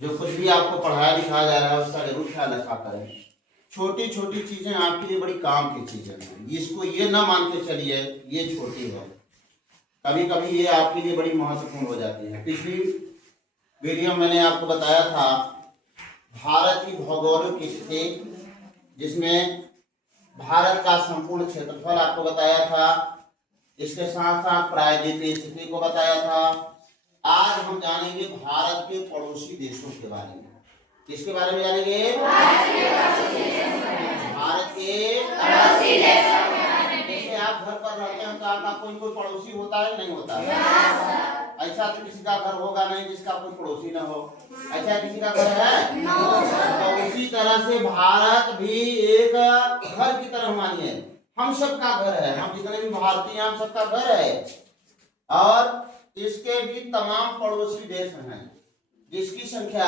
जो कुछ भी आपको पढ़ाया लिखाया जा रहा है उसका जरूर ख्याल रखा करें। छोटी छोटी चीजें आपके लिए बड़ी काम की चीजें हैं, इसको ये ना मान के चलिए ये छोटी है, कभी कभी ये आपके लिए बड़ी महत्वपूर्ण हो जाती है। पिछली वीडियो में मैंने आपको बताया था भारत की भौगोलिक स्थिति, जिसमें भारत का संपूर्ण क्षेत्रफल आपको बताया था, इसके साथ साथ प्रायद्वीपीय स्थिति को बताया था। आज हम जानेंगे भारत के पड़ोसी देशों के बारे में। किसके बारे में जानेंगे? भारत के पड़ोसी देशों के बारे में। जैसे आप घर पर रहते हैं तो आपका कोई कोई पड़ोसी होता है नहीं होता है? ऐसा तो किसी का घर होगा नहीं जिसका कोई पड़ोसी ना हो, ऐसा किसी का घर है? तो उसी तरह से भारत भी एक घर की तरह मानिए, हम सबका घर है, हम जितने भी भारतीय हैं हम सबका घर है। और इसके भी तमाम पड़ोसी देश हैं जिसकी संख्या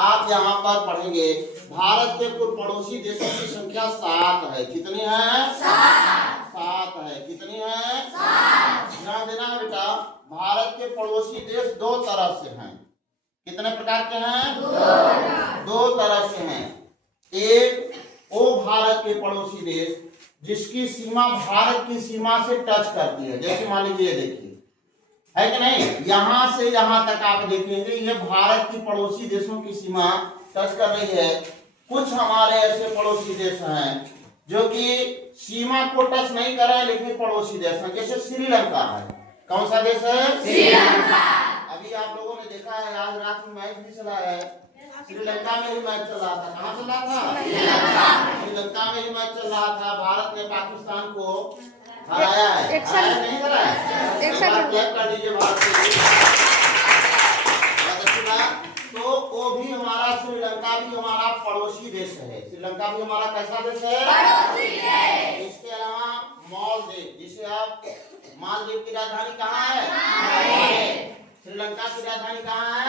आप यहाँ पर पढ़ेंगे। भारत के कुल पड़ोसी देशों की संख्या 7 है। कितनी है? 7 है। कितनी है? 7। ध्यान देना है बेटा, भारत के पड़ोसी देश 2 तरह से हैं। कितने प्रकार के हैं? 2 तरह से हैं। एक वो भारत के पड़ोसी देश जिसकी सीमा भारत की सीमा से टच करती है, जैसे मान लीजिए देखिए है कि नहीं, यहां से यहां तक आप देखेंगे ये भारत की पड़ोसी देशों की सीमा टच कर रही है। कुछ हमारे ऐसे पड़ोसी देश हैं जो कि सीमा को टच नहीं कर रहे हैं लेकिन पड़ोसी देश हैं, जैसे श्रीलंका है। कौन सा देश है? श्रीलंका। अभी आप लोगों ने देखा है आज रात में मैच भी चला है, श्रीलंका में ही मैच चल रहा था। कहाँ चल रहा था? श्रीलंका में ही मैच चल रहा था। भारत ने पाकिस्तान को हराया है, हराया नहीं हराया? कर दीजिए भारत तो वो भी हमारा, श्रीलंका भी हमारा पड़ोसी देश है। श्रीलंका भी हमारा कैसा देश है? पड़ोसी देश। इसके अलावा मालदीव, जिसे आप, मालदीव की राजधानी कहाँ है? श्रीलंका की राजधानी कहाँ है?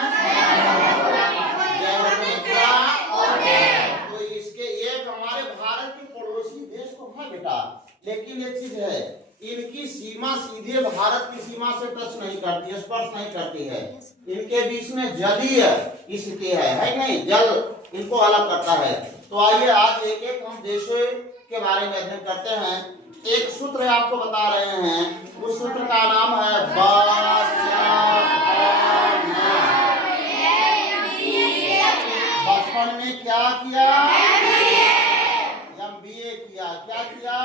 तो इसके एक हमारे भारत के पड़ोसी देश तो है बेटा, लेकिन एक चीज है, इनकी सीमा सीधे भारत की सीमा से टच नहीं करती है, स्पर्श नहीं करती है। इनके बीच में जलीय स्थिति है नहीं, जल इनको अलग करता है। तो आइए आज एक एक हम देशों के बारे में अध्ययन करते हैं। एक सूत्र आपको बता रहे हैं, उस सूत्र का नाम है बचपन में क्या किया? MBA किया। क्या किया?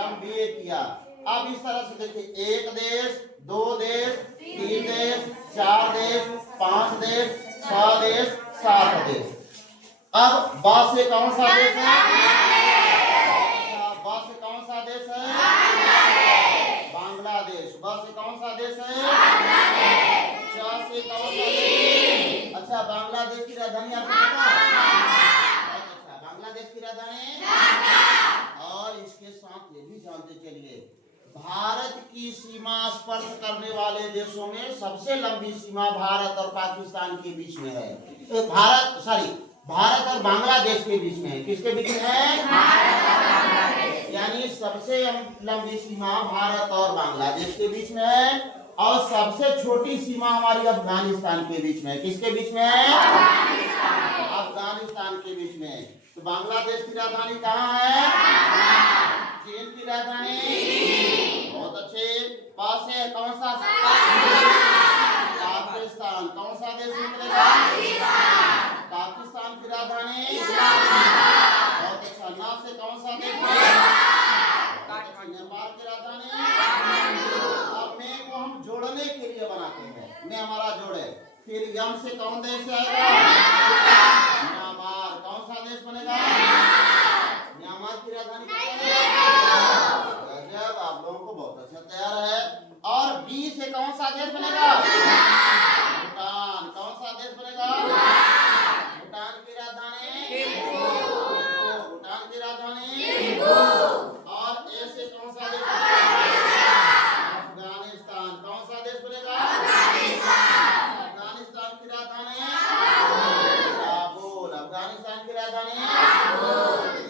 MBA किया। अब इस तरह से देखिए, 1 देश, 2 देश, 3 देश, 4 देश, 5 देश, 6 देश, 7 देश। अब बा से कौन सा देश है? बा से कौन सा देश है? बांग्लादेश। बा से कौन सा देश है? चा से कौन सा देश? अच्छा, बांग्लादेश की राजधानी आपको पता है? अच्छा, बांग्लादेश की राजधानी, और इसके साथ ये भी जानते चलिए, भारत की सीमा स्पर्श करने वाले देशों में सबसे लंबी सीमा भारत और पाकिस्तान के बीच में है। तो भारत और बांग्लादेश के बीच में है। किसके बीच में है? यानी सबसे लंबी सीमा भारत और बांग्लादेश के बीच में है, और सबसे छोटी सीमा हमारी अफगानिस्तान के बीच में है। किसके बीच में है? अफगानिस्तान के बीच में। तो बांग्लादेश की राजधानी कहाँ है? चीन की राजधानी, बहुत अच्छे। पास है कौन सा? पाकिस्तान। कौन सा देश निकलेगा? पाकिस्तान की राजधानी, बहुत अच्छा। ना से कौन सा देश? नेपाल की राजधानी। अब में को हम जोड़ने के लिए बनाते हैं, में हमारा जोड़े। फिर यम से कौन देश आएगा? म्यांमार। कौन सा देश बनेगा? म्यांमार की राजधानी गजब, आप लोगों को बहुत अच्छा तैयार है। और बी से कौन सा देश बनेगा? भूटान। कौन सा देश बनेगा? भूटान की राजधानी, भूटान की राजधानी। और ए से कौन सा देश बनेगा? अफगानिस्तान। कौन सा देश बनेगा? अफगानिस्तान की राजधानी काबुल। अफगानिस्तान की राजधानी।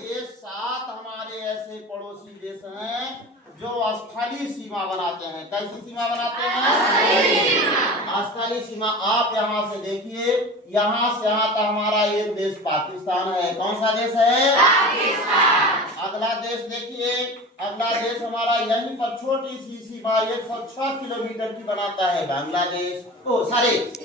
ये 7 हमारे ऐसे पड़ोसी देश हैं जो स्थलीय सीमा बनाते हैं। कैसी सीमा बनाते हैं? स्थलीय सीमा आप यहाँ से देखिए, यहाँ से यहाँ तक हमारा एक देश पाकिस्तान है। कौन सा देश है? पाकिस्तान। अगला देश देखिए, अगला देश हमारा यहीं पर छोटी सी सीमा 106 किलोमीटर की बनाता है, बांग्लादेश।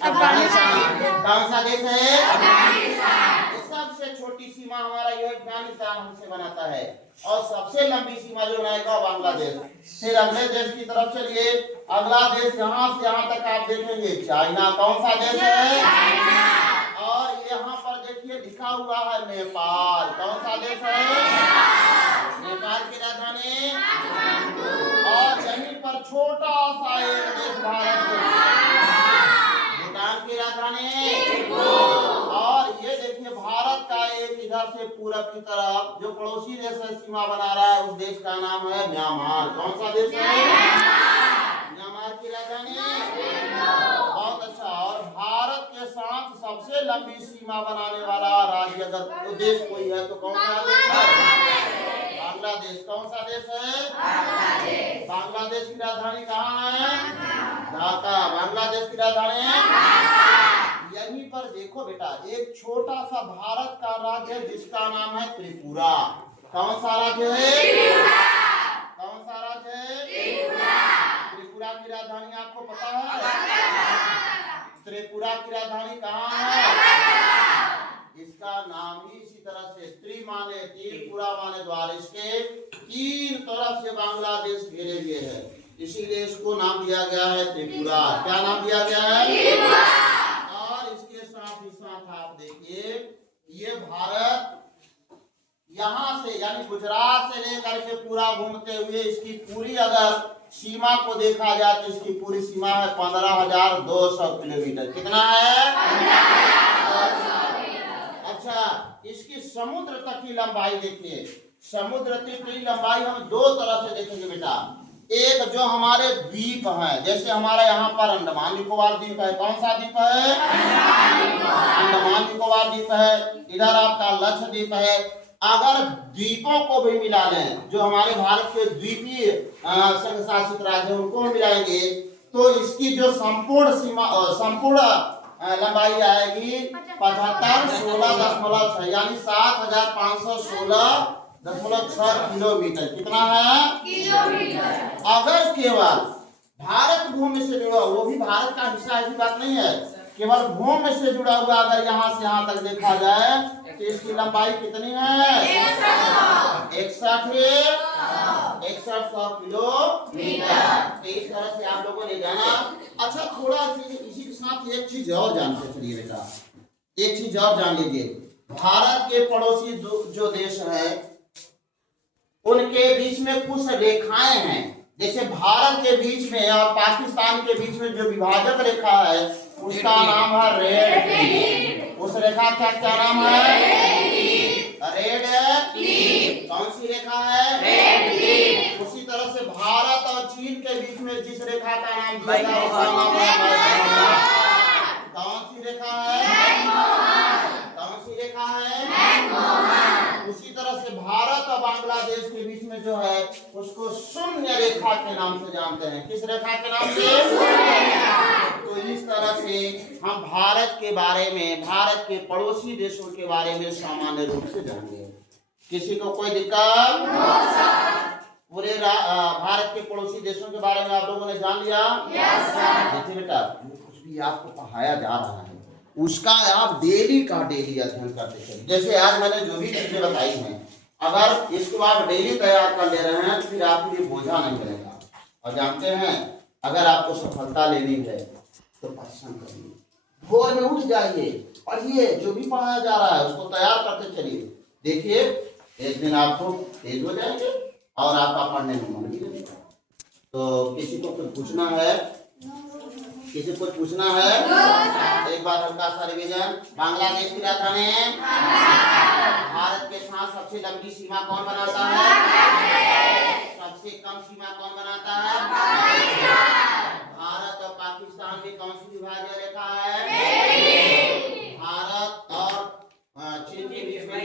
अफगानिस्तान। कौन सा देश है? अफगानिस्तान। सबसे छोटी सीमा हमारा ये अफगानिस्तान हमसे बनाता है, और सबसे लंबी सीमा जो बनाएगा बांग्लादेश। फिर अगले देश की तरफ चलिए, अगला देश यहाँ से यहाँ तक आप देखेंगे चाइना। कौन सा देश है? चाइना। और यहाँ पर देखिए लिखा हुआ है नेपाल। कौन सा देश है? नेपाल की राजधानी। और यहीं पर छोटा सा एक देश भारत, भूटान की राजधानी। और ये देखिए भारत का एक इधर से पूरब की तरफ जो पड़ोसी देश से सीमा बना रहा है, उस देश का नाम है म्यांमार। कौन सा देश है? म्यांमार की राजधानी। बहुत अच्छा। और भारत के साथ सबसे लंबी सीमा बनाने वाला राज्य अगर देश कोई है तो कौन सा देश है? बांग्लादेश। कौन सा देश है? बांग्लादेश की राजधानी कहाँ है? ढाका। बांग्लादेश की राजधानी यहीं पर देखो बेटा, एक छोटा सा भारत का राज्य है जिसका नाम है त्रिपुरा। कौन सा राज्य है? कौन सा राज्य है? त्रिपुरा की राजधानी आपको पता है? त्रिपुरा की राजधानी कहाँ है? इसका नाम ही इसी तरह से त्रि माने तीन, पुरा माने द्वार। इसके तीन तरफ से बांग्लादेश घेरे हुए है, इसीलिए इसको नाम दिया गया है त्रिपुरा। क्या नाम दिया गया है? आप देखिए ये भारत यहाँ से यानी गुजरात से लेकर के पूरा घूमते हुए इसकी पूरी अगर सीमा को देखा जाए तो इसकी पूरी सीमा है 15,200 किलोमीटर। कितना है? 15,200। अच्छा, इसकी समुद्र तक की लंबाई देखिए। समुद्र तक की लंबाई हम दो तरह से देखेंगे बेटा। एक जो हमारे द्वीप हैं, जैसे हमारे यहाँ पर अंडमान निकोबार द्वीप है। कौन सा द्वीप है? अंडमान निकोबार द्वीप है। इधर आपका लक्षद्वीप है। अगर द्वीपों को भी मिला लें, जो हमारे भारत के द्वीपीय संघ शासित राज्य उनको मिलाएंगे तो इसकी जो संपूर्ण लंबाई आएगी 75,16.6 यानी 7,516.6 किलोमीटर। कितना है? किलोमीटर। अगर केवल भारत भूमि से जुड़ा, वो भी भारत का हिस्सा, ऐसी बात नहीं है, केवल भूमि से जुड़ा हुआ अगर यहाँ से यहाँ तक देखा जाए तो इसकी लंबाई कितनी है? 61,100 किलोमीटर। इस तरह से आप लोगों ने जाना। अच्छा, थोड़ा इसी के साथ एक चीज और जानते चलिए बेटा, एक चीज और जान लीजिए। भारत के पड़ोसी जो देश है उनके बीच में कुछ रेखाएं हैं। जैसे भारत के बीच में और पाकिस्तान के बीच में जो विभाजक रेखा है उसका नाम है रेड। उस रेखा का क्या नाम है? Red Cliff. कौन सी रेखा है? Red Cliff. उसी तरह से भारत और चीन के बीच में जिस रेखा का नाम दिया है उसका नाम है, कौन सी रेखा है? कौन सी रेखा है? उसी तरह से भारत और बांग्लादेश के बीच में जो है उसको शून्य रेखा के नाम से जानते हैं। किस रेखा के नाम से? तो इस तरह से हम भारत के बारे में, भारत के पड़ोसी देशों के बारे में सामान्य रूप से जानेंगे। किसी को कोई दिक्कत? पूरे भारत के पड़ोसी देशों के बारे में आप लोगों ने जान लिया? देखिए बेटा, कुछ भी आपको पढ़ाया जा रहा है उसका आप डेली का डेली अध्ययन करते चलिए। जैसे आज मैंने जो भी चीजें बताई हैं, अगर इसको आप डेली तैयार कर ले रहे हैं तो फिर आपके लिए बोझा नहीं बनेगा। और जानते हैं, अगर आपको सफलता लेनी है तो परिश्रम करिए, भोर में उठ जाइए, पढ़िए, जो भी पढ़ाया जा रहा है उसको तैयार करते चलिए। देखिए एक दिन आपको तेज हो जाएंगे और आपका पढ़ने में मन भी लगेगा। तो किसी को कुछ पूछना है? किसी को पूछना है? एक बार हल्का सा रिवीजन। बांग्लादेश की राजधानी है? भारत के साथ सबसे लंबी सीमा कौन बनाता है? सबसे कम सीमा कौन बनाता है? भारत और पाकिस्तान की कौन सी विभाज्य रेखा है? भारत और चीन के बीच में,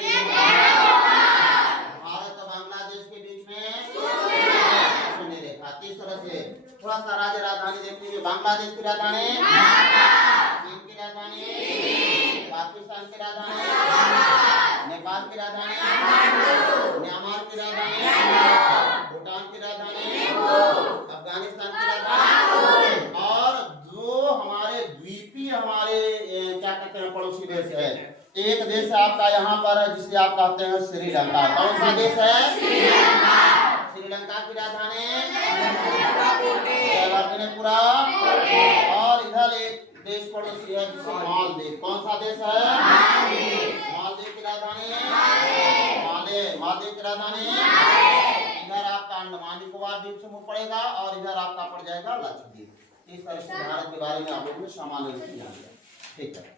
भारत और बांग्लादेश के बीच में शून्य रेखा। इस तरह से थोड़ा सा राज्य राजधानी देखते हुए, बांग्लादेश की राजधानी पाकिस्तान की राजधानी, नेपाल की राजधानी, म्यांमार की राजधानी, भूटान की राजधानी, अफगानिस्तान की राजधानी, और जो हमारे द्वीपीय हमारे क्या कहते हैं पड़ोसी देश है, एक देश आपका यहाँ पर है जिसे आप कहते हैं श्रीलंका। कौन सा देश है? श्रीलंका की राजधानी त्रिपुरा, और इधर एक देश पड़ोसी है जिसे मालदीव। कौन सा देश है? मालदीव की राजधानी मालदीव की राजधानी। इधर आपका अंडमान निकोबार द्वीप समूह पड़ेगा और इधर आपका पड़ जाएगा लक्षद्वीप। इस तरह से भारत के बारे में आप लोगों ने सामान्य रूप से जान लिया। ठीक है।